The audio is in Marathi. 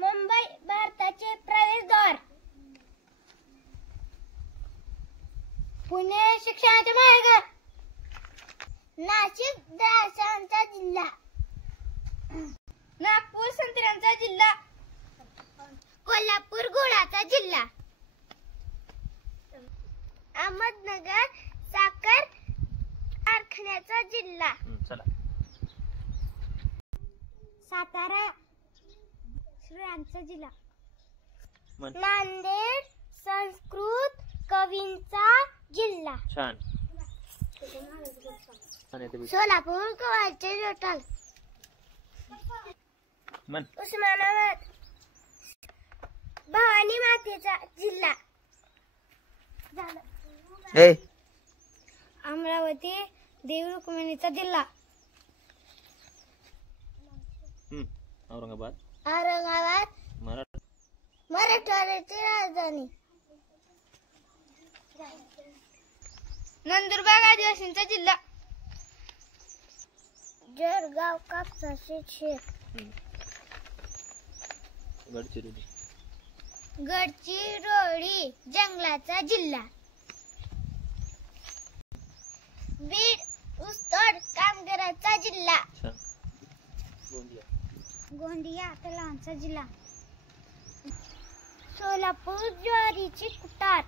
मुंबई भारताचे प्रवेशद्वार. पुणे शिक्षणाचे माहेरघर. नाशिक द्राक्षांचा जिल्हा. नागपूर संत्र्यांचा जिल्हा. कोल्हापूर गुळाचा जिल्हा. अहमदनगर साखर कारखान्याचा जिल्हा. सातारा श्रेयांचा जिल्हा. नांदेड संस्कृत कवींचा जिल्हा. छान. सोलापूर गव्हाचे जोटाल. उस्मानाबाद भवानी मातेचा जिल्हा. अमरावती देवी रुक्मिणीचा जिल्हा. औरंगाबाद मराठवाड्याची राजधानी. नंदुरबार आदिवासींचा जिल्हा. जळगाव कापसाचे शेत. गडचिरोली जंगलाचा जिल्हा. बीड ऊसतोड कामगारांचा जिल्हा. गोंदिया तलावांचा जिल्हा. सोलापूर ज्वारीची कुटार.